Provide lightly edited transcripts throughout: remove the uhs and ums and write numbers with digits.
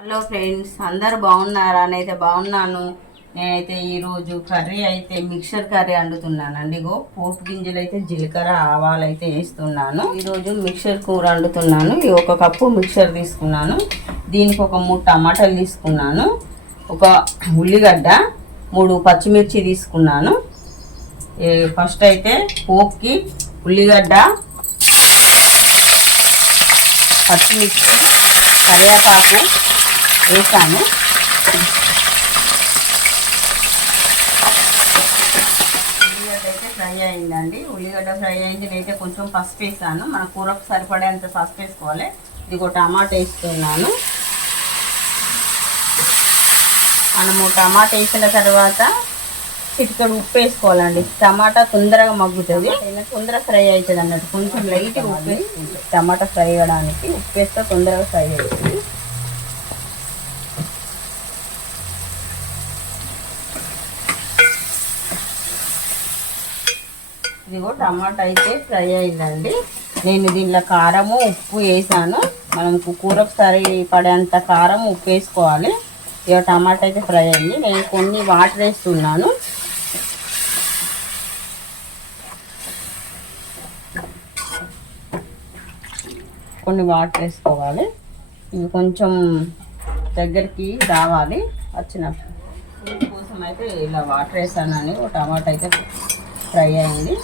Hello friends, అందరు బాగున్నారా? నేనైతే బాగున్నాను. నేనైతే ఈరోజు కర్రీ అయితే మిక్సర్ కర్రీ వండుతున్నానండి. ఇగో పోపు గింజలు అయితే జీలకర్ర ఆవాలు అయితే వేస్తున్నాను. ఈరోజు మిక్సర్ కూర వండుతున్నాను. ఒక కప్పు మిక్సర్ తీసుకున్నాను. దీనికి ఒక 3 టమాటాలు తీసుకున్నాను, ఒక ఉల్లిగడ్డ, 3 పచ్చిమిర్చి తీసుకున్నాను. ఫస్ట్ అయితే పోపుకి ఉల్లిగడ్డ, పచ్చిమిర్చి, కరివేపాకు వేసాను. ఉల్లిగడ్డ అయితే ఫ్రై అయిందండి. ఉల్లిగడ్డ ఫ్రై అయింది. నేనైతే కొంచెం పసుపు వేసాను. మన కూరకు సరిపడేంత పసుపు వేసుకోవాలి. ఇదిగో టమాటా వేస్తున్నాను. మనము టమాటా వేసిన తర్వాత చిటికెడు ఉప్పు వేసుకోవాలండి. టమాటా తొందరగా మగ్గుతుంది, తొందరగా ఫ్రై అవుతుంది అన్నట్టు. కొంచెం లైట్గా ఉప్పు వేసుకుంటుంది. టమాటా ఫ్రై అవ్వడానికి ఉప్పు వేస్తే తొందరగా ఫ్రై అవుతుంది. ఇదిగో టమాటా అయితే ఫ్రై అయిందండి. నేను దీనిలో కారము ఉప్పు వేసాను. మనం కూరకు సరిపడేంత కారం ఉప్పు వేసుకోవాలి. ఇక టమాటా అయితే ఫ్రై అయింది. నేను కొన్ని వాటర్ వేస్తున్నాను. కొన్ని వాటర్ వేసుకోవాలి. ఇవి కొంచెం దగ్గరికి రావాలి. వచ్చినప్పుడు కోసం అయితే ఇలా వాటర్ వేసానని ఒక టమాటా అయితే ఫ్రై అయింది.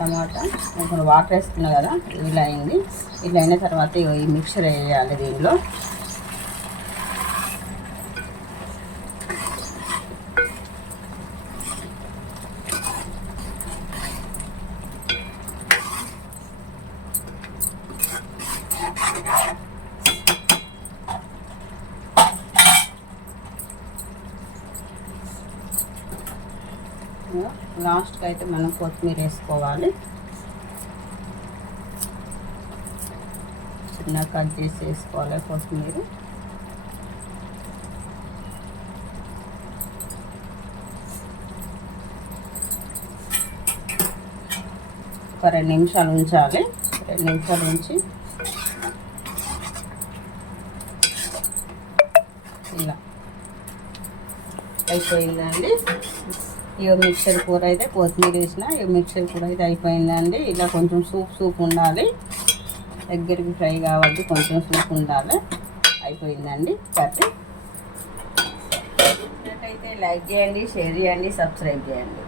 టమాటా కొంచెం వాటర్ వేసుకున్నా కదా, ఇలా అయింది. ఇట్లా అయిన తర్వాత ఈ మిక్చర్ వేయాలి దీనిలో. లాస్ట్కి అయితే మనం కొత్తిమీర వేసుకోవాలి. చిన్న కట్ చేసి వేసుకోవాలి కొత్తిమీర. ఒక 2 నిమిషాలు ఉంచాలి. 2 నిమిషాలు ఉంచి ఇలా అయిపోయిందండి. ఇక మిక్సర్ కూర అయితే కొత్తిమీర వేసిన. ఇక మిక్సర్ కూర అయితే అయిపోయిందండి. ఇలా కొంచెం సూప్ ఉండాలి. దగ్గరికి ఫ్రై కావద్దు, కొంచెం సూప్ ఉండాలి. అయిపోయిందండి కర్రీ. అయితే లైక్ చేయండి, షేర్ చేయండి, సబ్స్క్రైబ్ చేయండి.